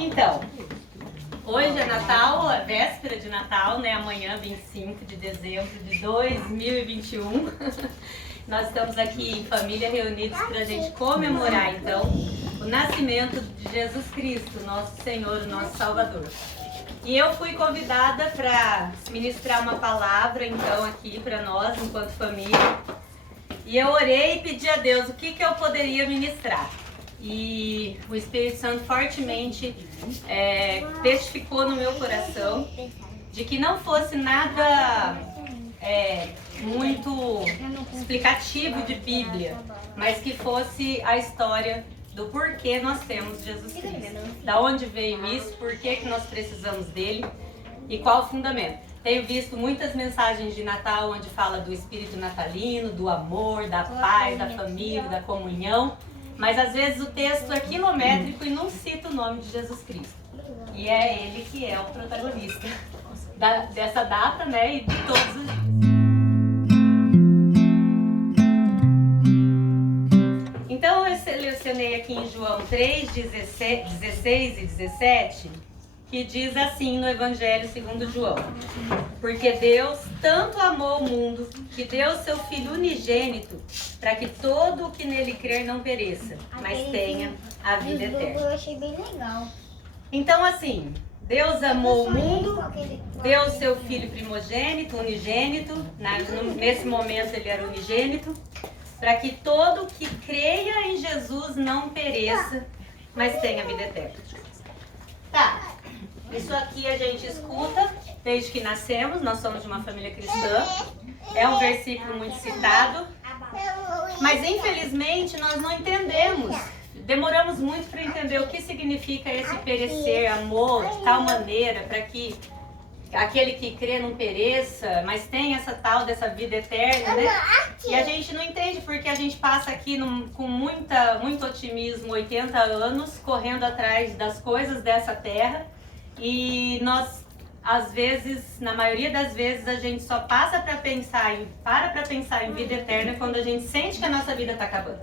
Então, hoje é Natal, a véspera de Natal, né? Amanhã, 25 de dezembro de 2021. Nós estamos aqui em família reunidos para a gente comemorar, então, o nascimento de Jesus Cristo, nosso Senhor, nosso Salvador. E eu fui convidada para ministrar uma palavra, então, aqui para nós, enquanto família. E eu orei e pedi a Deus o que eu poderia ministrar. E o Espírito Santo fortemente testificou no meu coração de que não fosse nada muito explicativo de Bíblia, mas que fosse a história do porquê nós temos Jesus Cristo. Da onde veio isso, por que nós precisamos dele e qual o fundamento. Tenho visto muitas mensagens de Natal onde fala do espírito natalino, do amor, da paz, da família, da comunhão. Mas às vezes o texto é quilométrico e não cita o nome de Jesus Cristo. E é ele que é o protagonista dessa data, né? E de todos os dias. Então eu selecionei aqui em João 3, 16 e 17, que diz assim no Evangelho segundo João: porque Deus tanto amou o mundo que deu seu Filho unigênito para que todo o que nele crer não pereça, mas tenha a vida eterna. Eu achei bem legal. Então assim, Deus amou o mundo, deu seu Filho primogênito, unigênito, nesse momento ele era unigênito, para que todo o que creia em Jesus não pereça, mas tenha a vida eterna. Tá. Isso aqui a gente escuta desde que nascemos, nós somos de uma família cristã. É um versículo muito citado, mas infelizmente nós não entendemos. Demoramos muito para entender o que significa esse perecer, amor, de tal maneira para que aquele que crê não pereça, mas tem essa tal dessa vida eterna, né? E a gente não entende porque a gente passa aqui com muito otimismo, 80 anos, correndo atrás das coisas dessa terra. E nós, às vezes, na maioria das vezes, a gente só para pra pensar em vida eterna quando a gente sente que a nossa vida está acabando.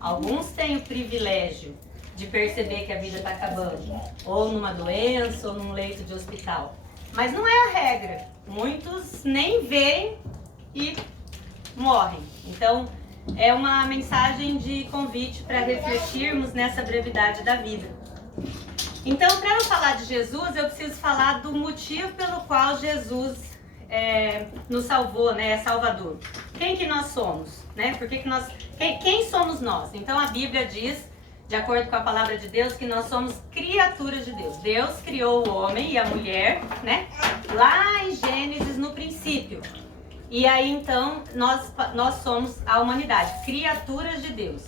Alguns têm o privilégio de perceber que a vida está acabando, ou numa doença, ou num leito de hospital. Mas não é a regra. Muitos nem veem e morrem. Então, é uma mensagem de convite para refletirmos nessa brevidade da vida. Então, para eu falar de Jesus, eu preciso falar do motivo pelo qual Jesus nos salvou, né? É Salvador. Quem que nós somos, né? Quem somos nós? Então, a Bíblia diz, de acordo com a palavra de Deus, que nós somos criaturas de Deus. Deus criou o homem e a mulher, né? Lá em Gênesis, no princípio. E aí, então, nós somos a humanidade, criaturas de Deus.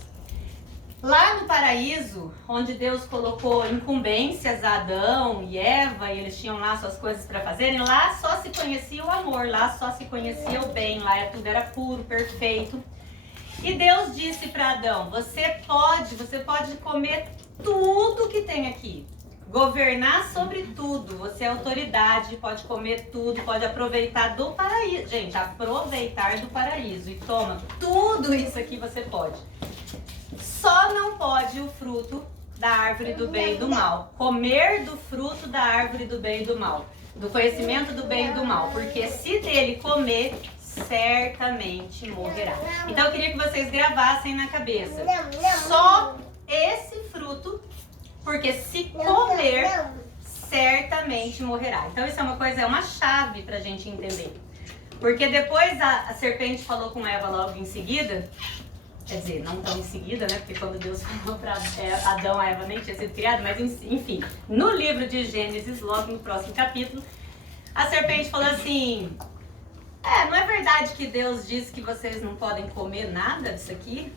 Lá no paraíso, onde Deus colocou incumbências a Adão e Eva, e eles tinham lá suas coisas para fazerem, lá só se conhecia o amor, lá só se conhecia o bem, lá tudo era puro, perfeito. E Deus disse para Adão: você pode comer tudo que tem aqui, governar sobre tudo, você é autoridade, pode comer tudo, pode aproveitar do paraíso. Gente, aproveitar do paraíso, e toma, tudo isso aqui você pode. Só não pode o fruto da árvore do bem e do mal. Comer do fruto da árvore do bem e do mal. Do conhecimento do bem e do mal. Porque se dele comer, certamente morrerá. Então eu queria que vocês gravassem na cabeça. Só esse fruto, porque se comer, certamente morrerá. Então isso é uma chave pra gente entender. Porque depois a serpente falou com Eva logo em seguida. Quer dizer, não tão em seguida, né? Porque quando Deus falou para Adão, a Eva nem tinha sido criada, mas enfim, no livro de Gênesis, logo no próximo capítulo, a serpente falou assim: não é verdade que Deus disse que vocês não podem comer nada disso aqui?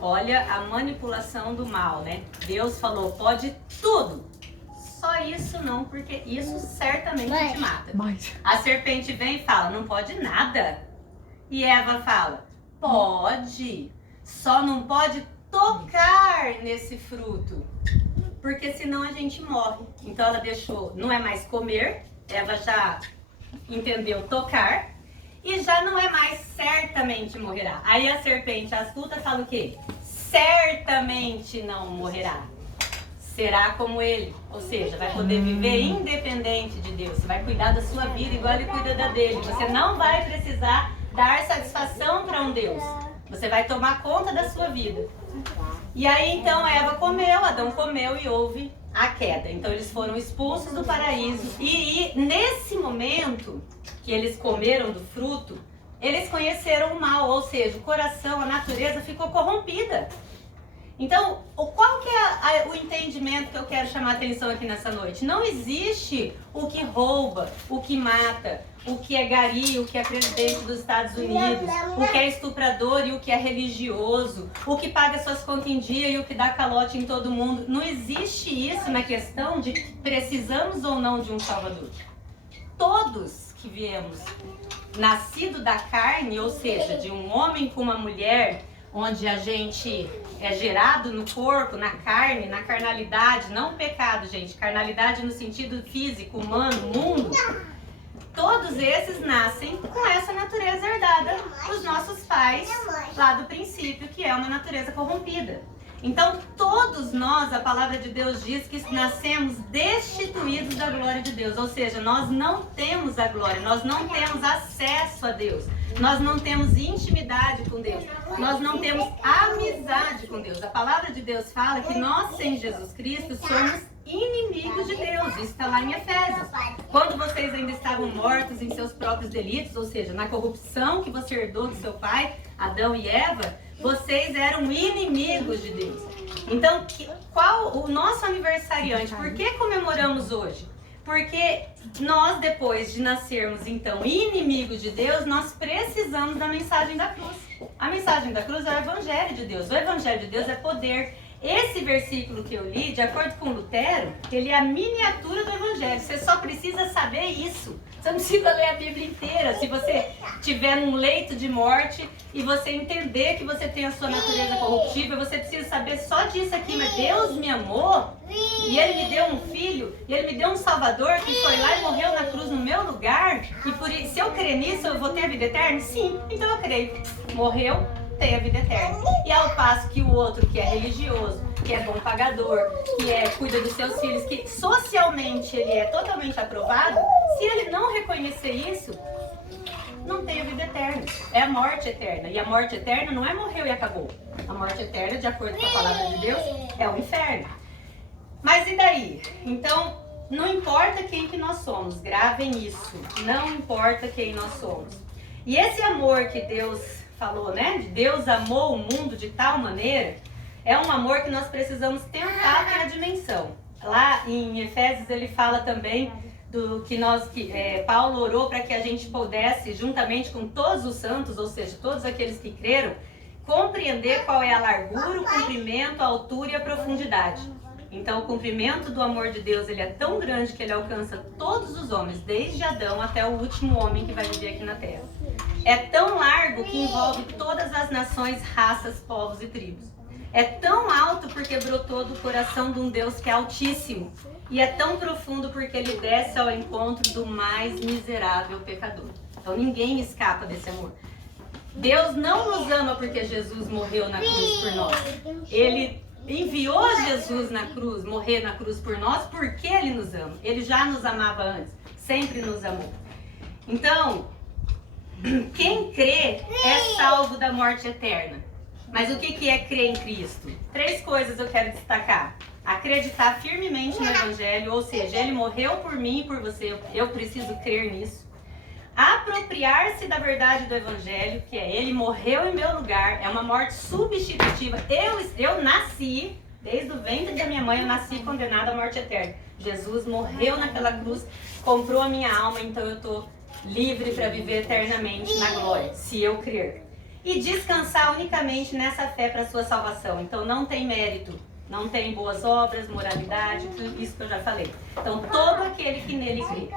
Olha a manipulação do mal, né? Deus falou, pode tudo. Só isso não, porque isso certamente te mata. A serpente vem e fala, não pode nada. E Eva fala, pode. Só não pode tocar nesse fruto, porque senão a gente morre. Então ela deixou, não é mais comer, Eva já entendeu tocar, e já não é mais certamente morrerá. Aí a serpente astuta fala o quê? Certamente não morrerá. será como ele. Ou seja, vai poder viver independente de Deus. Você vai cuidar da sua vida igual ele cuida da dele. Você não vai precisar dar satisfação para um Deus. Você vai tomar conta da sua vida. E aí então Eva comeu, Adão comeu e houve a queda. Então eles foram expulsos do paraíso. E nesse momento que eles comeram do fruto, eles conheceram o mal. Ou seja, o coração, a natureza ficou corrompida. Então, qual que é o entendimento que eu quero chamar a atenção aqui nessa noite? Não existe o que rouba, o que mata, o que é gari, o que é presidente dos Estados Unidos, o que é estuprador e o que é religioso, o que paga suas contas em dia e o que dá calote em todo mundo. Não existe isso na questão de que precisamos ou não de um Salvador. Todos que viemos nascido da carne, ou seja, de um homem com uma mulher, onde a gente é gerado no corpo, na carne, na carnalidade, não pecado, gente, carnalidade no sentido físico, humano, mundo. Todos esses nascem com essa natureza herdada dos nossos pais lá do princípio, que é uma natureza corrompida. Então, todos nós, a palavra de Deus diz que nascemos destituídos da glória de Deus. Ou seja, nós não temos a glória, nós não temos acesso a Deus. Nós não temos intimidade com Deus. Nós não temos amizade com Deus. A palavra de Deus fala que nós, sem Jesus Cristo, somos inimigos de Deus. Isso está lá em Efésios. Quando vocês ainda estavam mortos em seus próprios delitos, ou seja, na corrupção que você herdou do seu pai, Adão e Eva, vocês eram inimigos de Deus. Então, qual o nosso aniversariante? Por que comemoramos hoje? Porque nós, depois de nascermos, então, inimigos de Deus, nós precisamos da mensagem da cruz. A mensagem da cruz é o Evangelho de Deus. O Evangelho de Deus é poder. Esse versículo que eu li, de acordo com Lutero, ele é a miniatura do Evangelho. Você só precisa saber isso. Você não precisa ler a Bíblia inteira. Se você estiver num leito de morte e você entender que você tem a sua natureza corruptível, você precisa saber só disso aqui. Mas Deus me amou e Ele me deu um filho e Ele me deu um Salvador que foi lá e morreu na cruz no meu lugar. E por isso, se eu crer nisso, eu vou ter a vida eterna? Sim, então eu creio. Morreu, tem a vida eterna. E ao passo que o outro, que é religioso, que é bom pagador, que cuida dos seus filhos, que socialmente ele é totalmente aprovado, se ele não reconhecer isso, não tem a vida eterna. É a morte eterna. E a morte eterna não é morreu e acabou. A morte eterna, de acordo com a palavra de Deus, é o inferno. Mas e daí? Então, não importa quem que nós somos, gravem isso. Não importa quem nós somos. E esse amor que Deus falou, né? Deus amou o mundo de tal maneira, é um amor que nós precisamos tentar ter a dimensão. Lá em Efésios ele fala também do que Paulo orou para que a gente pudesse, juntamente com todos os santos, ou seja, todos aqueles que creram, compreender qual é a largura, o comprimento, a altura e a profundidade. Então o comprimento do amor de Deus ele é tão grande que ele alcança todos os homens, desde Adão até o último homem que vai viver aqui na Terra. É tão largo que envolve todas as nações, raças, povos e tribos. É tão alto porque brotou do coração de um Deus que é altíssimo. E é tão profundo porque ele desce ao encontro do mais miserável pecador. Então ninguém escapa desse amor. Deus não nos ama porque Jesus morreu na cruz por nós. Ele enviou Jesus na cruz, morrer na cruz por nós, porque ele nos ama. Ele já nos amava antes, sempre nos amou. Então, quem crê é salvo da morte eterna. Mas o que é crer em Cristo? 3 coisas eu quero destacar. Acreditar firmemente no Evangelho, ou seja, Ele morreu por mim e por você, eu preciso crer nisso. Apropriar-se da verdade do Evangelho, que é Ele morreu em meu lugar, é uma morte substitutiva. Eu nasci, desde o ventre da minha mãe, eu nasci condenada à morte eterna. Jesus morreu naquela cruz, comprou a minha alma, então eu estou livre para viver eternamente na glória, se eu crer. E descansar unicamente nessa fé para a sua salvação. Então não tem mérito, não tem boas obras, moralidade, tudo isso que eu já falei. Então todo aquele que nele crê.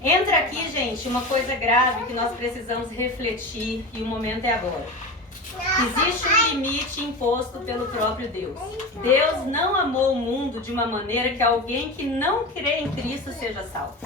Entra aqui, gente, uma coisa grave que nós precisamos refletir e o momento é agora. Existe um limite imposto pelo próprio Deus. Deus não amou o mundo de uma maneira que alguém que não crê em Cristo seja salvo.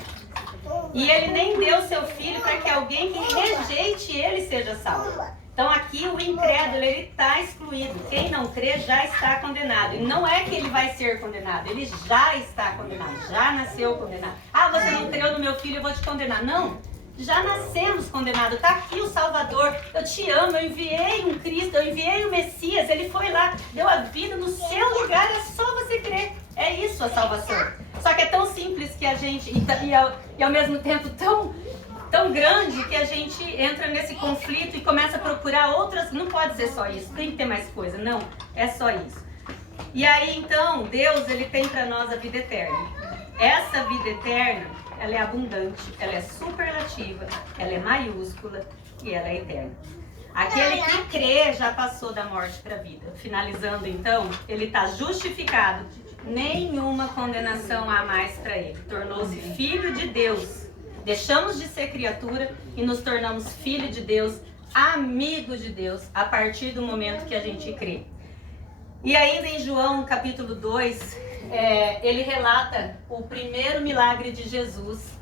E Ele nem deu seu Filho para que alguém que rejeite Ele seja salvo. Então aqui o incrédulo, ele está excluído. Quem não crê já está condenado. E não é que ele vai ser condenado, ele já está condenado, já nasceu condenado. Ah, você não creu no meu filho, eu vou te condenar. Não, já nascemos condenados. Está aqui o Salvador, eu te amo, eu enviei um Cristo, eu enviei o Messias, ele foi lá, deu a vida no seu lugar, é só você crer. É isso a salvação. Só que é tão simples que a gente, e ao mesmo tempo tão grande que a gente entra nesse conflito e começa a procurar outras. Não pode ser só isso, tem que ter mais coisa. Não, é só isso. E aí então, Deus, ele tem para nós a vida eterna. Essa vida eterna, ela é abundante, ela é superlativa, ela é maiúscula e ela é eterna. Aquele que crê já passou da morte para a vida. Finalizando então, ele está justificado. Nenhuma condenação há mais para ele. Tornou-se filho de Deus. Deixamos de ser criatura e nos tornamos filho de Deus, amigo de Deus, a partir do momento que a gente crê. E ainda em João capítulo 2, ele relata o primeiro milagre de Jesus,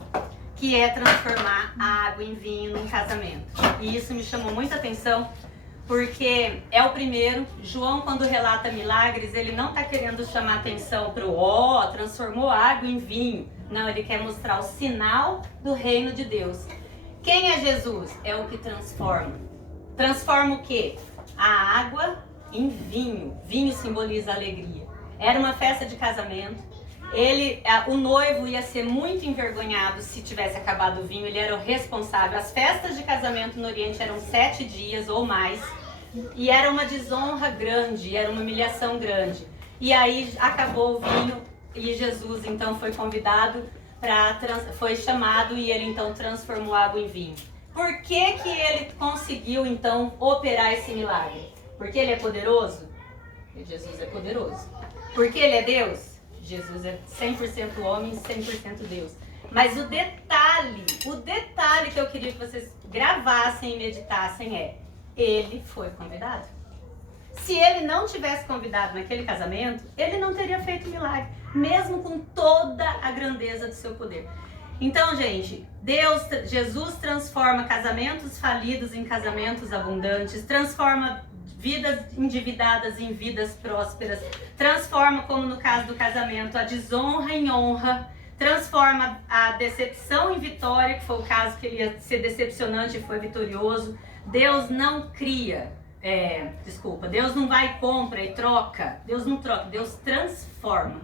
que é transformar a água em vinho num casamento. E isso me chamou muita atenção, porque é o primeiro. João, quando relata milagres, ele não está querendo chamar atenção para o transformou a água em vinho. Não, ele quer mostrar o sinal do reino de Deus. Quem é Jesus? É o que transforma. Transforma o quê? A água em vinho. Vinho simboliza alegria. Era uma festa de casamento. O noivo ia ser muito envergonhado se tivesse acabado o vinho. Ele era o responsável. As festas de casamento no Oriente eram 7 dias ou mais. E era uma desonra grande, era uma humilhação grande. E aí acabou o vinho e Jesus então foi convidado, foi chamado e ele então transformou água em vinho. Por que ele conseguiu então operar esse milagre? Porque ele é poderoso? Jesus é poderoso. Porque ele é Deus? Jesus é 100% homem e 100% Deus. Mas o detalhe que eu queria que vocês gravassem e meditassem é: ele foi convidado. Se ele não tivesse convidado naquele casamento, ele não teria feito milagre, mesmo com toda a grandeza do seu poder. Então, gente, Jesus transforma casamentos falidos em casamentos abundantes, transforma vidas endividadas em vidas prósperas, transforma, como no caso do casamento, a desonra em honra, transforma a decepção em vitória, que foi o caso que ele ia ser decepcionante e foi vitorioso. Deus não cria, Deus não vai, compra e troca. Deus não troca, Deus transforma.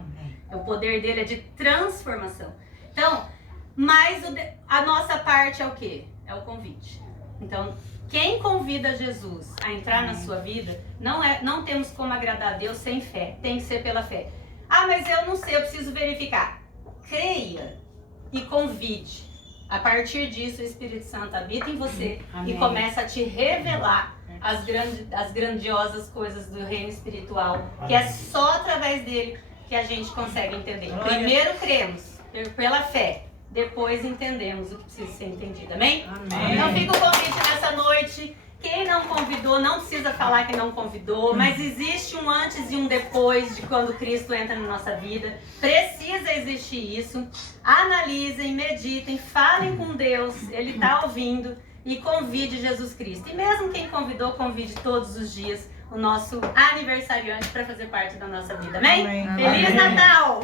O poder dele é de transformação. Então, mas a nossa parte é o quê? É o convite. Então, quem convida Jesus a entrar na sua vida, não temos como agradar a Deus sem fé. Tem que ser pela fé. Ah, mas eu não sei, eu preciso verificar. Creia e convide. A partir disso, o Espírito Santo habita em você. Amém. E começa a te revelar as grandiosas coisas do reino espiritual, amém, que é só através dele que a gente consegue entender. Primeiro cremos pela fé, depois entendemos o que precisa ser entendido. Amém? Amém. Então fica o convite nessa noite. Quem não convidou, não precisa falar que não convidou, mas existe um antes e um depois de quando Cristo entra na nossa vida. Precisa existir isso. Analisem, meditem, falem com Deus, Ele está ouvindo, e convide Jesus Cristo. E mesmo quem convidou, convide todos os dias o nosso aniversariante para fazer parte da nossa vida. Amém? Amém. Feliz Natal!